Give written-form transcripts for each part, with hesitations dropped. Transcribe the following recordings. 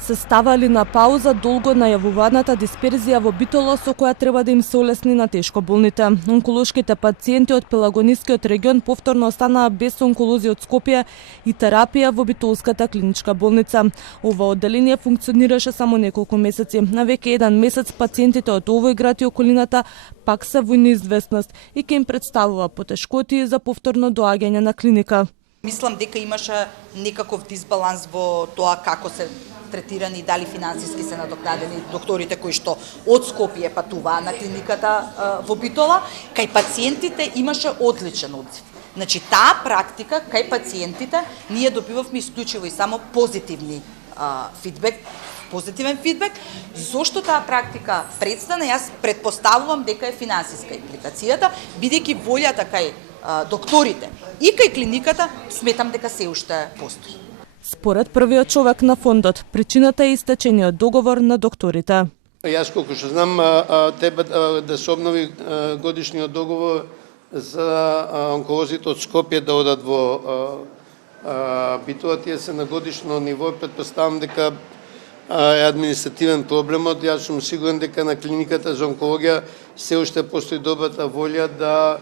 се ставали на пауза долго најавуваната дисперзија во Битола со која треба да им се олесни на тешко болните. Онколошките пациенти од Пелагонискиот регион повторно останаа без онколози од Скопје и терапија во Битолската клиничка болница. Ова одделение функционираше само неколку месеци. На веќе еден месец пациентите од овој град и околината пак се во неизвестност и ќе им представува потешкоти за повторно доаѓање на клиника. Мислам дека имаше некаков дисбаланс во тоа како се третирани, дали финансиски се надокнадени докторите кои што од Скопје патуваа на клиниката во Битола, кај пациентите имаше одличен одзив. Значи, таа практика кај пациентите ние добивавме исклучиво и само позитивен фидбек. Зошто таа практика престана? Јас претпоставувам дека е финансиска импликацијата, бидејќи волјата кај докторите и кај клиниката сметам дека се уште постои. Според првиот човек на фондот, причината е истечениот договор на докторите. Јас колку што знам, треба да се обнови годишниот договор за онколозите од Скопје да одат во Битола. Тие се на годишно ниво. Претпоставам дека е административен проблемот. Јас сум сигурен дека на клиниката за онкологија се уште постои добрата волја да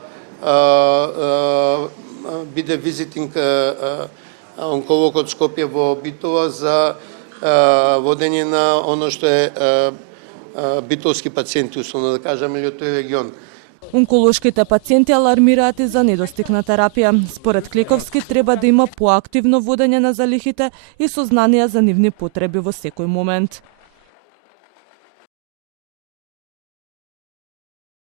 биде визитинг онколог од Скопје во Битола за водење на оно што е битолски пациенти, условно да кажам, или од тој регион. Онколошките пациенти алармираат и за недостиг на терапија. Според Клековски треба да има поактивно водење на залихите и сознанија за нивни потреби во секој момент.